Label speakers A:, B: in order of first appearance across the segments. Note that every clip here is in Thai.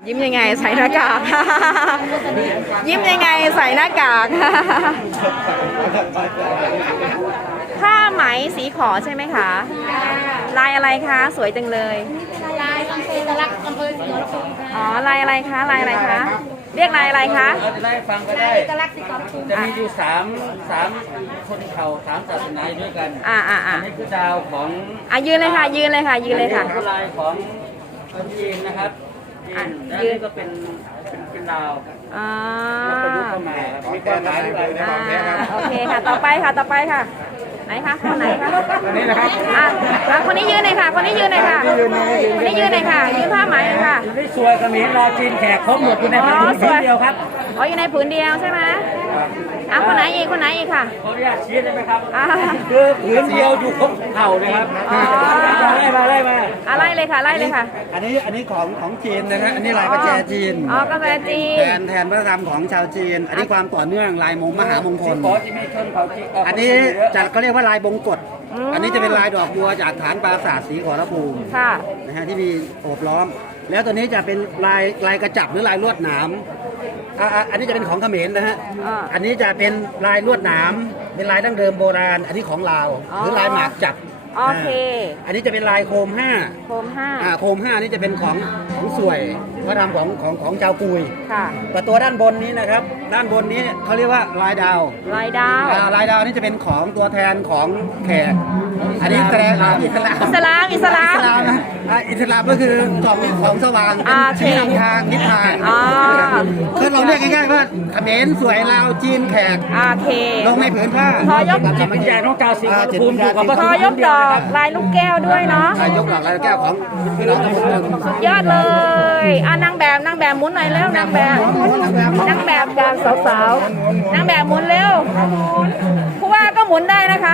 A: ยิ้มยังไงใส่หน้ากาก ยิ้มยังไงใส่หน้ากาก ผ้าไหมสีขอใช่ไหมคะลายอะไรคะสวยจังเลย
B: ลายอำเภอตะลักอำเภอศรีขอรภูมิค่ะ
A: อ๋อลายอะไรคะลายอะไรคะเรียกลายอะไรคะ
C: จะได้ฟังก็ได้
B: ตะลักศรีขอรภูมิ
C: จะมีอยู่สามคนเขาสามศาสนาด้วยกันอันนี้คือดาวของ
A: ยืนเลยค่ะยืนเลยค่ะยืนเลยค่ะ
C: ลายของคนจีนนะครับจีนนี่ก็เป็นดาวแล้วประยุกต์เข้ามามีความหมายด้วย
A: นะโอเคค่ะต่อไปค่ะต่อไปค่ะไหนคะคนไหนคะ
C: นี่นะครับ
A: คนนี้ยืนเลยค่ะคนนี้ยืนเลยค่ะคนนี้ยืนเลยค่ะยืนผ้าไหมเลยค่ะ
C: นี่สวยกระหมี่ลาวจีนแขกครบหมดอยู่ในผืนเดียวครับ
A: อ๋ออยู่ในผืนเดียวใช่ไหมคนไหนอีกคนไหนอีกค่ะ
C: ขออนุญาตชี้ได้ไหมครับคือผืนเดียวอยู่ครบเผ่าเลยครับไล่มา
A: ไล่เลยค่ะไล่เลยค่ะ
D: อันนี้ของจีนนะฮะอันนี้ลายกระแจจีน
A: กระแจจีน
D: แทนวัฒนธรรมของชาวจีนอันนี้ความต่อเนื่องลายมหามงคลอันนี้จัดก็เรียกว่าลายบงกฎอันนี้จะเป็นลายดอกบัวจากฐานปราสาทศรีขอรภูมินะฮะที่มีโอบล้อมแล้วตัวนี้จะเป็นลายกระจับหรือลายลวดหนามอันนี้จะเป็นของเขมรนะฮะอันนี้จะเป็นลายลวดหนามเป็นลายดั้งเดิมโบราณอันนี้ของลาวหรือลายหมากจับ
A: โอเค
D: อันนี้จะเป็นลายโคมห้า
A: โคมห้า
D: นี่จะเป็นของสวยพระธรรมของชาวกุย
A: ค่ะ
D: แต่ตัวด้านบนนี้นะครับด้านบนนี้เขาเรียกว่าลายดาว
A: ลายดาว
D: นี่จะเป็นของตัวแทนของแขกอันนี้แสดงอิสลาม
A: นะอิส
D: ลามก็คือของสว่างที่นำทางทิศทางคือเราเรียกง่ายๆว่าเขมรสวยลาวจีนแขกลงในผืนผ้า
A: พอยก
C: จิตวิญญาณของชาวศรีขอรภูมิอยู่กับ
A: พอยกดอกลายลูกแก้วด้วยเนาะ
D: ยกดอกลายลูกแก้วของพี่น้องทุกคน
A: สุดยอดเลยนางแบบหมุนหน่อยเร็วนางแบบกับสาวๆนางแบบหมุนเร็วผู้ว่าก็หมุนได้นะคะ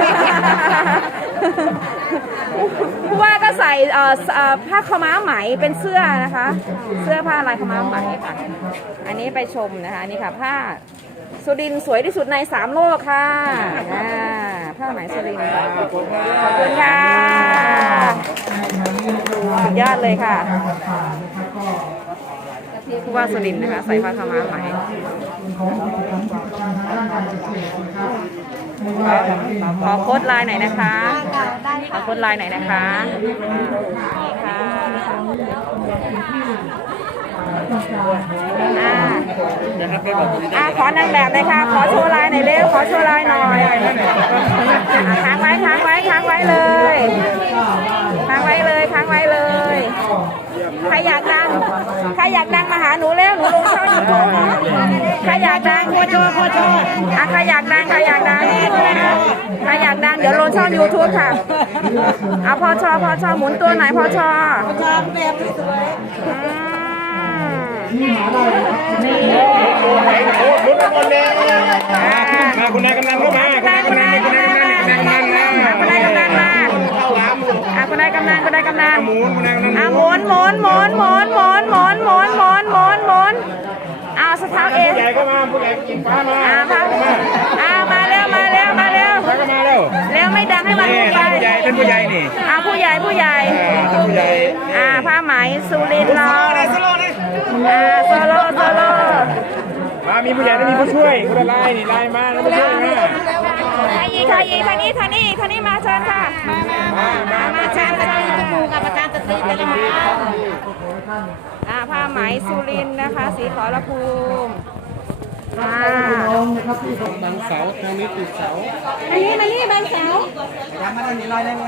A: ผู้ว่าก็ใส่ผ้าขม้าไหมเป็นเสื้อนะคะเสื้อผ้าลายขม้าไหมค่ะอันนี้ไปชมนะคะอันนี้ค่ะผ้าสุรินทร์สวยที่สุดใน3 โลกค่ะผ้าไหมสุรินทร์ขอบคุณค่ะสุดยอดเลยค่ะผู้ว่าสุรินทร์นะคะใส่ผ้าขม้าไหมขอโค้ดไลน์หน่อยนะคะขอโค้ดไลน์หน่อยนะคะนี่ค่ะขอนางแบบเลยค่ะขอโชว์ไลน์หน่อยเร็วขอโชว์ไลน์หน่อยค้างไว้เลยค้างไว้เลยใครอยากดังมาหาหนูเร็วหนูลงช่องยูทูบใครอยากดังโคโชใครอยากดังเดี๋ยวลงช่องยูทูบค่ะพอชอหมุนตัวไหนพอชอแบบสวย
C: ลุ้นกันหมดเลยมาคุณนายกำนันเข้ามาคุณนายกำนันมาคุณนายกำนันหมุน
A: สตาร์เอ
C: ใหญ่ก็มาผู้ใหญ่กินฟ้ามา
A: มาเร็วเร็วไม่ดังให้มันไป
C: ผู้ใหญ่เป็นผู้ใหญ่นี่
A: ผู้ใหญ่ผ้าไหมสุรินทร์เราโซโล
C: มามีผู้ใหญ่และมีผู้ช่วยคนละลายนี่ลายมาแล้วผู้ช่วยมา
A: ใครอีกท่านี้มาเชิญค่ะมาเชิญกับอาจารย์ตรีไปเลยค่ะผ้าไหมสุรินทร์นะคะศรีขอรภูมิ
D: บางเสาทางนี้ติดเสา
A: อันนี้บางเสา
D: ทำมาด้านนี้ลอยได้ไหม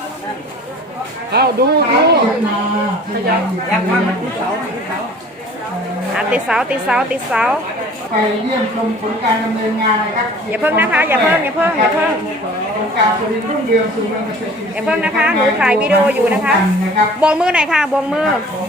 C: ดู
D: อยากมาติดเสา
A: ติดเสา
D: ไปเยี่ยมชมผลการดำเนินงานนะครับ
A: อย่าเพิ่งนะคะอย่าเพิ่ง
D: โครงการสุรินทร์รุ่งเรืองสู่เมืองเกษตรอินทรีย์
A: อย่าเพิ่งนะคะหนูถ่ายวิดีโออยู่นะคะโบกมือหน่อยค่ะโบกมือ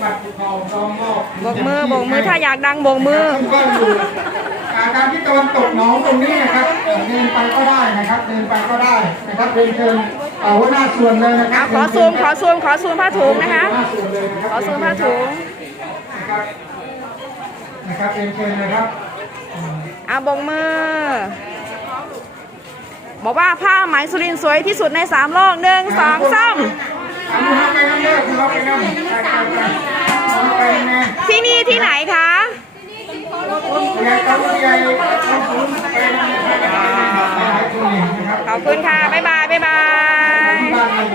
A: ถ้าอยากดังโบกมือ
D: การที่ตะวันตกหนองตรงนี้นะครับเดินไปก็ได้นะครับเดินเชิญหัวหน้าส่วนเลยนะครับ
A: ขอซูมผ้าถุงนะคะขอซูมผ้าถุง
D: นะครับเชิญนะครับ
A: บงมือบอกว่าผ้าไหมสุรินทร์สวยที่สุดใน3 โลก1 2 3พี่นี่ที่ไหนคะ ขอบคุณค่ะ บ๊ายบาย บ๊ายบาย